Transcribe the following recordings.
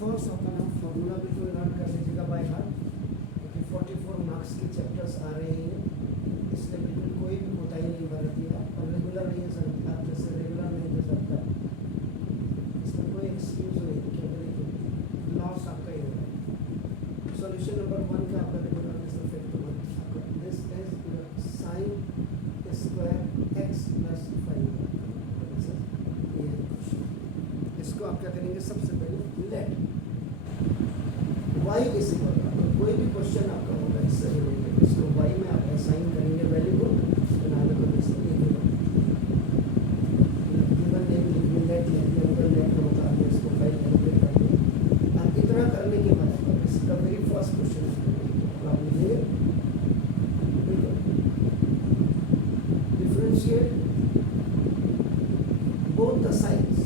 First आपका नाम formula बिल्कुल लर्न कर लीजिएगा बाय हार्ट, क्योंकि 44 मार्क्स के चैप्टर्स आ रहे हैं, इसलिए बिल्कुल कोई भी कोताही नहीं बरती है। और रेगुलर नहीं है सर, आप जैसे रेगुलर नहीं दे सकता, इसमें कोई एक्सक्यूज नहीं, केवल लॉस आपका ही होगा। सॉल्यूशन नंबर 1 का आपका regular this is sine square x plus 5। इसको आप क्या करेंगे, सबसे पहले let y is equal to, कोई भी क्वेश्चन आपका होगा इससे रिलेटेड, इसको y में आप असाइन करेंगे वैल्यू को, तो नाम को इसको गिवन नेम लेट लेट का मतलब इसको फाइल कैलकुलेट करके आप इतना करने के बाद इसका वेरी फर्स्ट क्वेश्चन आप लीजिए, differentiate both the sides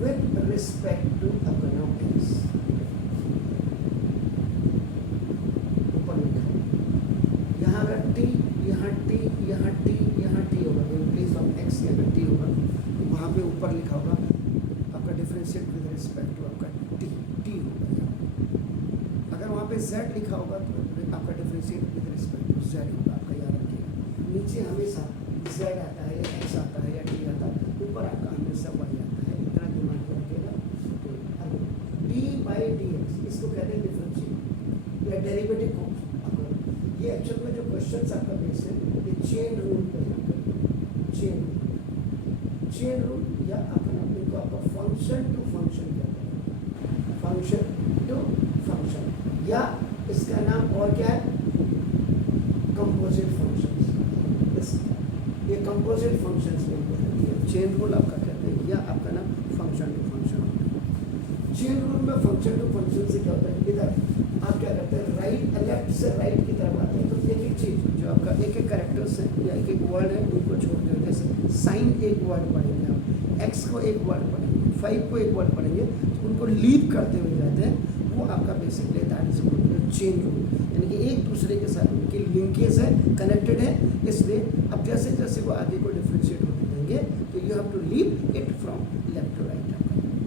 with respect to economics। ऊपर लिखा यहाँ अगर t, यहाँ t, यहाँ t, यहाँ t होगा, इन प्लेस ऑफ x यहाँ t होगा, वहाँ पे ऊपर लिखा होगा आपका डिफरेंशिएट विद रिस्पेक्ट टू आपका t होगा। अगर वहाँ पे z लिखा होगा तो आपका differentiate with respect to z होगा, आपका याद रखिएगा। नीचे हमेशा z आता है या x आता है या t आता है, ऊपर आपका हमेशा y आता है, इतना दिमाग में रखिएगा। अब d बाई dx इसको कहते हैं डिफरेंशिएट या डेरिवेटिव कॉन्सेप्ट। ये एक्चुअल में जो क्वेश्चंस आपका बेस है ये चेन रूल पे है, चेन रूल या अपना इनको आपका फंक्शन टू फंक्शन कहते हैं, फंक्शन टू फंक्शन, या इसका नाम और क्या है, कंपोजिट फंक्शंस। ये कंपोजिट फंक्शंस में चेन रूल आपका कहते हैं, या आपका नाम फंक्शन टू फंक्शन होता है। चेन रूल में फंक्शन टू फंक्शन से क्या होता है, इधर आप क्या करते हैं, राइट लेफ्ट से राइट की तरफ आते हैं, तो एक एक चीज़ जो आपका एक एक कैरेक्टर्स है या एक एक वर्ड है उनको छोड़ दें। जैसे साइन एक वर्ड पढ़ेंगे आप, एक्स को एक वर्ड पढ़ेंगे, 5 को एक वर्ड पढ़ेंगे, तो उनको लीव करते हुए जाते हैं, वो आपका basically that is chain rule, यानी कि एक दूसरे के साथ उनकी लिंकेज है, कनेक्टेड है। इसलिए अब जैसे जैसे वो आगे को डिफ्रेंशिएट होते जाएंगे तो you have to leave it from left to right.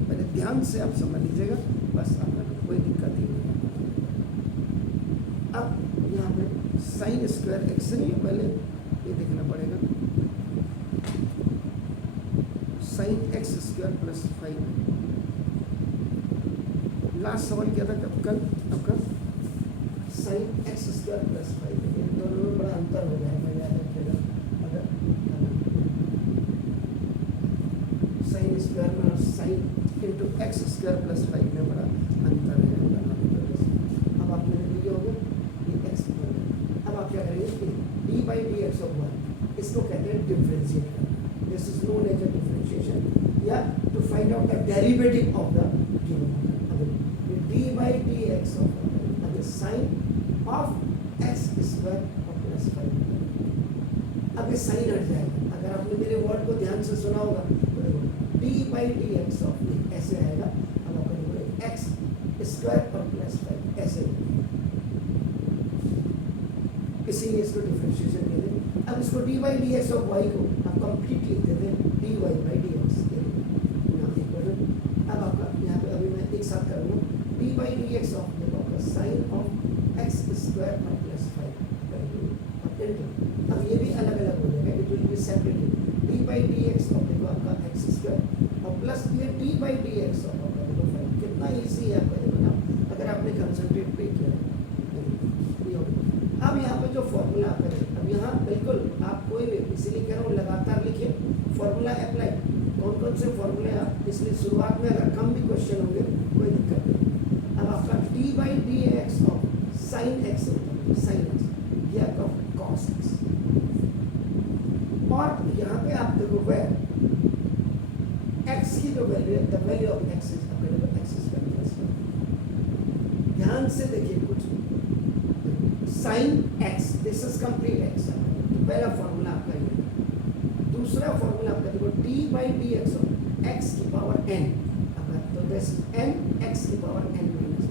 पहले ध्यान से आप समझ लीजिएगा, बस आपका कोई दिक्कत ही नहीं है। अब यहाँ पे साइन स्क्वायर एक्स नहीं, पहले ये देखना पड़ेगा, sine x square plus 5। Last सवाल क्या था कल आपका, साइन एक्स स्क्वायर प्लस 5, इन दोनों में बड़ा अंतर हो गया है, मैं याद रखिएगा। अगर साइन स्क्वायर में और sine into x square plus 5 में बड़ा अंतर है। अब आप मेरे लिए हो गया ये एक्स, अब आप क्या करेंगे, D by D x of 1 इसको कहते हैं डिफरेंशिएट करना। This is known as a differentiation, या to find out the derivative of the given. D by D x of sine of x square और प्लस 5। अब ये साइन हट जाएगा, अगर आपने मेरे वर्ड को ध्यान से सुना होगा तो देखो D by D x of ऐसे आएगा। अब आपको देखो एक्स स्क्वायर और प्लस 5 ऐसे, इसीलिए इसको डिफरेंशिएशन कहते हैं। अब इसको d by D x of y को आप कंप्लीट लिख देते हैं d y by D x. अब आपका यहाँ पे अभी मैं एक साथ करूँगा, d by D x of sine of x square और प्लस 5। अब ये भी अलग अलग हो जाएगा, it will be separated. D by D x of देखो आपका एक्स स्क्वायर और प्लस ये d by D x of आपका देखो 5। कितना ईजी है आपका देखो ना, अगर आपने कंसंट्रेट पे किया। अब यहाँ पे जो फॉर्मूला आपका है, अब यहाँ बिल्कुल आप कोई भी, इसीलिए कह रहा हूँ लगातार लिखिए, फॉर्मूला अप्लाई। कौन कौन से फॉर्मूले आप, इसलिए शुरुआत में अगर कम भी क्वेश्चन होंगे कोई दिक्कत नहीं। अब आपका D by D x of sine x होता है, साइन एक्स या कॉस एक्स, और यहाँ पे आप देखो वेयर एक्स की जो वैल्यू है, the value of x is available x square plus 5। ध्यान से देखिए कुछ, sine x this is complete x, तो पहला फॉर्मूला आपका ये। दूसरा फॉर्मूला आपका देखो D by D x of x की पावर एन, तो दिस एन एक्स की पावर एन माइनस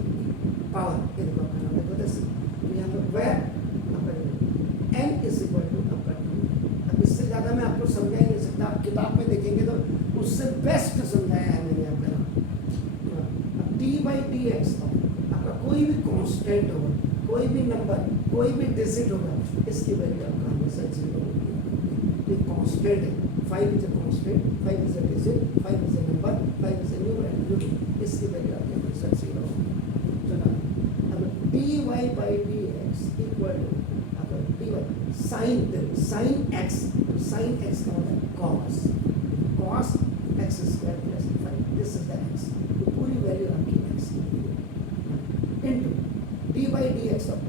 पावर, ये देखो आपका नाम देखो दिस, यहाँ पे वेयर आपका एन इज इक्वल टू आपका 2। अब इससे ज़्यादा मैं आपको समझा ही नहीं सकता, आप किताब में देखेंगे तो उससे बेस्ट समझाया है मैंने आपका। बाई डी एक्स आपका कोई भी कांस्टेंट होगा, कोई भी नंबर, कोई भी डिजिट होगा, इसकी वैल्यू आपका हमेशा 0 होगी। ये कांस्टेंट है, 5 is a constant, 5 is a digit, 5 is a number, 5 is a numerator, इसकी वैल्यू आपकी हमेशा 0 होगी। चलो अब dy by D x equal to आपका dy sine x, sine x का मतलब cos x square plus 5, this is the x, ये पूरी वैल्यू आपकी x into d by D x of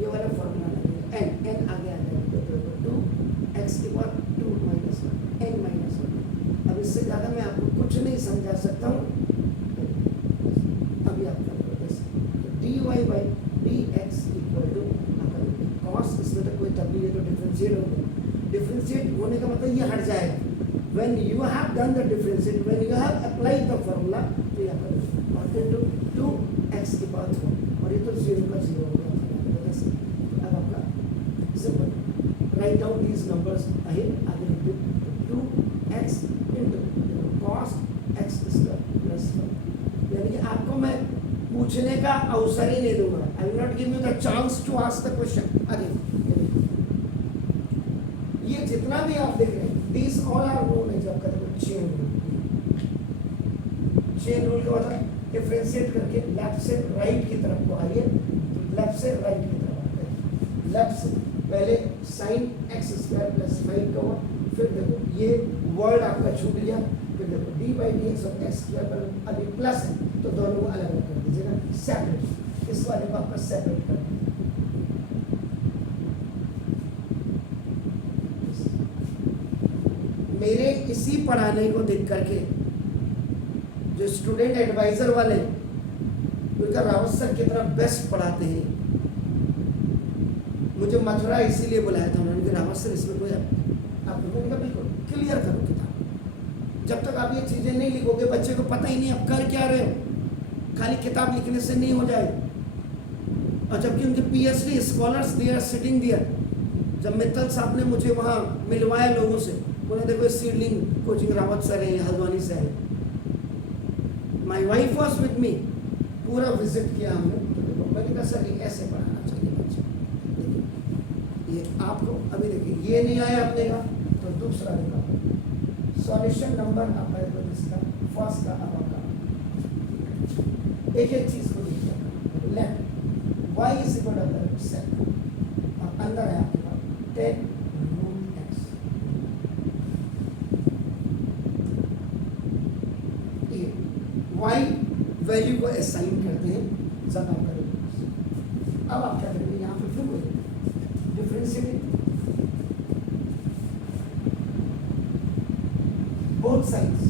ये वाला फॉर्मूला लगेगा, n आगे आ जाएगा, 2 x की पावर 2 माइनस 1 n माइनस 1। अब इससे ज़्यादा मैं आपको कुछ नहीं समझा सकता हूँ, अभी आप कर लो बस। D y by D x equal to cos, इसमें तो कोई तब्दीली है तो डिफरेंशिएट हो गया, डिफरेंशिएट होने का मतलब ये हट जाएगा। When you have done the differentiate, when you have applied the formula, तो यहाँ पर और इनटू 2x की पावर 1 और ये तो 0 का 0 हो गया। अब आपका simple write down these numbers ahead, आगे लिख दो 2x into cos x square plus 1, यानी कि आपको मैं पूछने का अवसर ही नहीं दूंगा, I will not give you the chance to ask the question. Again ये जितना भी आप देख रहे हैं, these all are known as आपका देखो चेन रूल। चेन रूल का मतलब डिफरेंशिएट करके लेफ्ट से राइट की तरफ को आइए, लेफ्ट से राइट की तरफ आते, लेफ्ट से पहले साइन x स्क्वायर प्लस 5 का हुआ, फिर देखो ये वर्ड आपका छूट गया, फिर देखो डी बाई डी एक्स और एक्स स्क्वायर पर अभी प्लस है तो दोनों को अलग अलग कर दीजिएगा, सेपरेट, इस वाले को आपका सेपरेट कर दीजिए। मेरे इसी पढ़ाने को देख करके जो स्टूडेंट एडवाइजर वाले उनका रावत सर कितना बेस्ट पढ़ाते हैं, मुझे मथुरा इसीलिए बुलाया था उन्होंने कि रावत सर इसमें कोई आप लोगों का बिल्कुल क्लियर करो किताब, जब तक आप ये चीज़ें नहीं लिखोगे बच्चे को पता ही नहीं आप कर क्या रहे हो, खाली किताब लिखने से नहीं हो जाएगा। और जबकि उनके PhD scholars there sitting there, जब मित्तल साहब ने मुझे वहाँ मिलवाया लोगों से, उन्हें देखो सीडलिंग कोचिंग रावत सर है, हल्द्वानी से है, my wife was with me, पूरा विजिट किया हमने, तो देखो मैंने कहा सर ये ऐसे पढ़ाना चाहिए बच्चे, देखिए ये आपको अभी देखिए ये नहीं आया अपने का तो दूसरा देखा सॉल्यूशन नंबर आपका देखो जिसका फर्स्ट का अब आपका एक एक चीज को देखिए, left y is equal to 7 और अंदर है आपके पास 10 y वैल्यू को असाइन करते हैं, जब आप करेंगे अब आप क्या करेंगे, यहाँ पे फिर वही differentiating both sides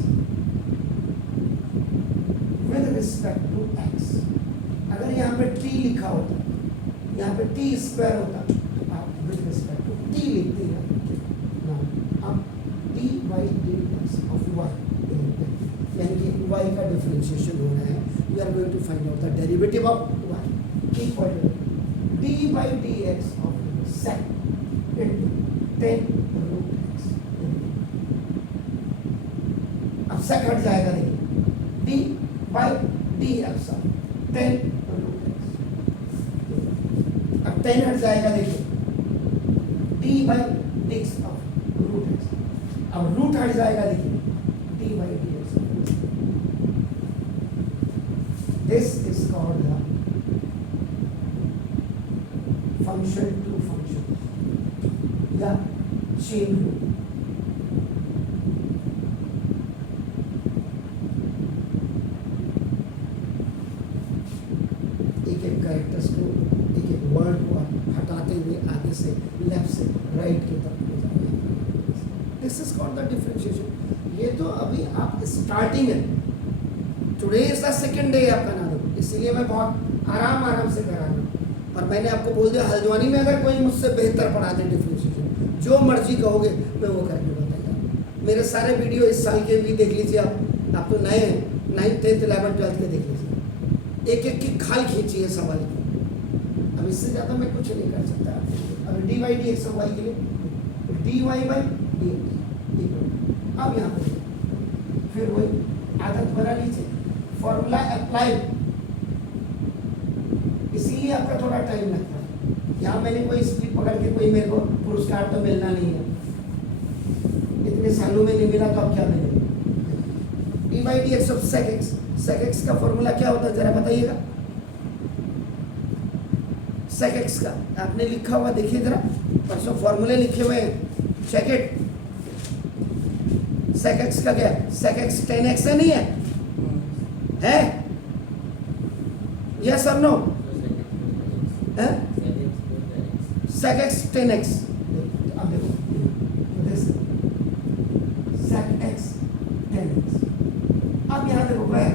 with respect to x। अगर यहाँ पे t लिखा होता, यहाँ पे t स्क्वायर होता तो आप विद रिस्पेक्ट टू t लिखते हैं, अब dy dx ऑफ y, यानी कि y का डिफरेंशिएशन हो रहा है, we are going to find out the derivative of y equal to d by D x of sec into 10 root x। अब सेक हट जाएगा, देखिए d by D x of 10 root x, अब 10 हट जाएगा, देखिए d by D x of root x, अब root हट जाएगा, देखिए d by D x. This is called the function to function या chain rule। एक एक कैरेक्टर्स को, एक एक वर्ड को हटाते हुए आगे से लेफ्ट से राइट की तरफ ले जाएंगे। This is called the differentiation. ये तो अभी आप स्टार्टिंग है, today is the second day आपका नाम, इसीलिए मैं बहुत आराम से करा रहा हूँ। और मैंने आपको बोल दिया हल्द्वानी में अगर कोई मुझसे बेहतर पढ़ा दे डिफरेंशिएशन, जो मर्जी कहोगे मैं वो करके बताऊंगा। मेरे सारे वीडियो इस साल के भी देख लीजिए, आप तो नए हैं, 9th 10th 11th 12th के देख लीजिए, एक एक की खाल खींची है सवाल की। अब इससे ज़्यादा मैं कुछ नहीं कर सकता। अब d y d x y के लिए d y by D x, अब यहाँ पर फिर वही आदत बना लीजिए, फॉर्मूला अप्लाई टाइम लगता है। यहाँ मैंने कोई स्पीड पकड़ के कोई मेरे को पुरस्कार तो मिलना नहीं है, इतने सालों में नहीं मिला तो अब क्या मिलेगा। D by D x of sec x, sec x का फॉर्मूला क्या होता है जरा बताइएगा। सेक एक्स का आपने लिखा हुआ देखिए जरा, परसों फॉर्मूले लिखे हुए हैं, चेक इट। सेक एक्स का क्या है, सेक एक्स 10x है, नहीं है यस और नो, सेक एक्स 10x। अब देखो सेक एक्स 10x, अब यहाँ देखो वह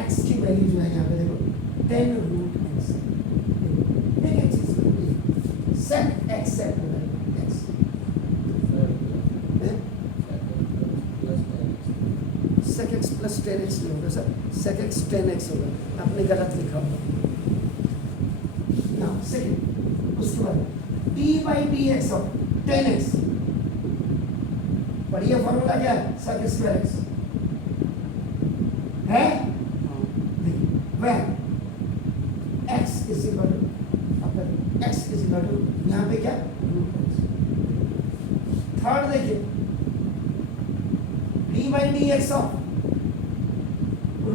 x की वैल्यू जो है यहाँ पे देखो 10 रूट x, एक चीज sec x sec x sec x plus 10x नहीं होगा सर, सेक एक्स 10x होगा, आपने गलत लिखा होगा ना। सेकंड उसके बाद D by D x of 10x, बढ़िया फॉर्मूला क्या है, सेक स्क्वायर एक्स है, वह x is equal to x is equal to यहाँ पे क्या रूट x। थर्ड देखिए d by D x of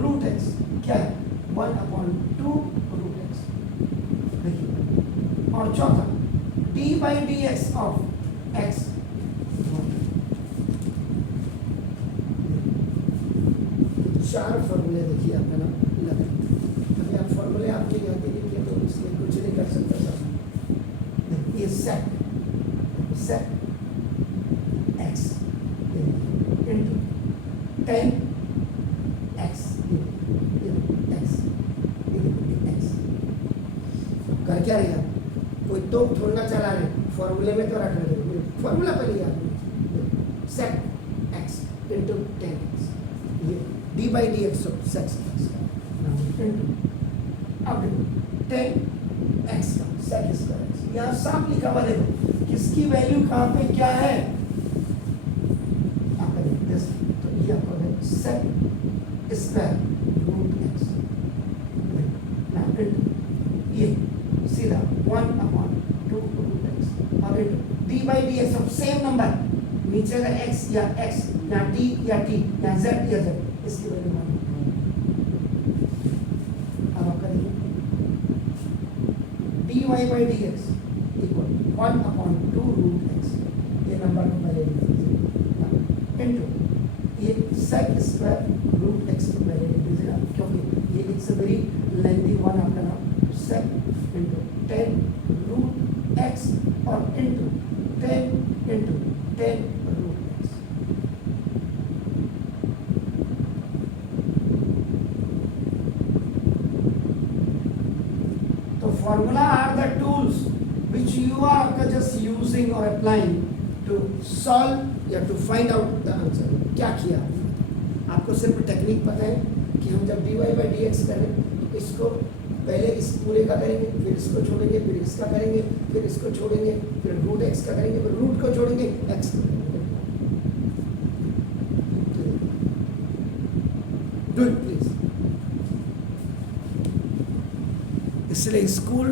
root x क्या है 1/2 रूट एक्स, देखिए। और चौथा d by D x of x, चार फॉर्मूले देखिए आपने ना लगा, अभी आप फॉर्मूले आपके याद नहीं किए तो इसलिए कुछ नहीं कर सकता सर। ये सेक एक्स इंटू 10x कर क्या रहे आप, कोई तो थोड़ा चला रहे, फॉर्मूले में तो रख रहे, फॉर्मूला पर लिया सेक एक्स इंटू 10x, ये d by D x of sec x into अब 10x का सेक स्क्वायर एक्स, यहाँ साफ लिखा हुआ देखो किसकी वैल्यू कहाँ पे क्या है, आपका देखो तो ये आपका सेक स्क्वायर रूट एक्स, ये सीधा 1/2 रूट एक्स और D by D x of same number, नीचे का x या x या t या t या z या z, इसकी वैल्यू मान। अब आप करिए dy by D x equal 1/2 root x, ये नंबर को पहले लिख दीजिए इनटू ये सेक स्क्वायर रूट एक्स को पहले लिख दीजिएगा, क्योंकि ये it's a very lengthy one आपका नाम, सेक इंटू 10 रूट एक्स और इंटू 10 इंटू 10 रूट एक्स। तो formula are the tools which you are just using or applying to solve या to find out the answer। क्या किया आपको सिर्फ technique पता है कि हम जब dy बाई डी एक्स करें तो इसको पहले इस पूरे का करेंगे, फिर इसको छोड़ेंगे, फिर इसका करेंगे, फिर इसको छोड़ेंगे, फिर रूट एक्स का करेंगे, फिर रूट को छोड़ेंगे, एक्स को करेंगे। Do it please. इसलिए स्कूल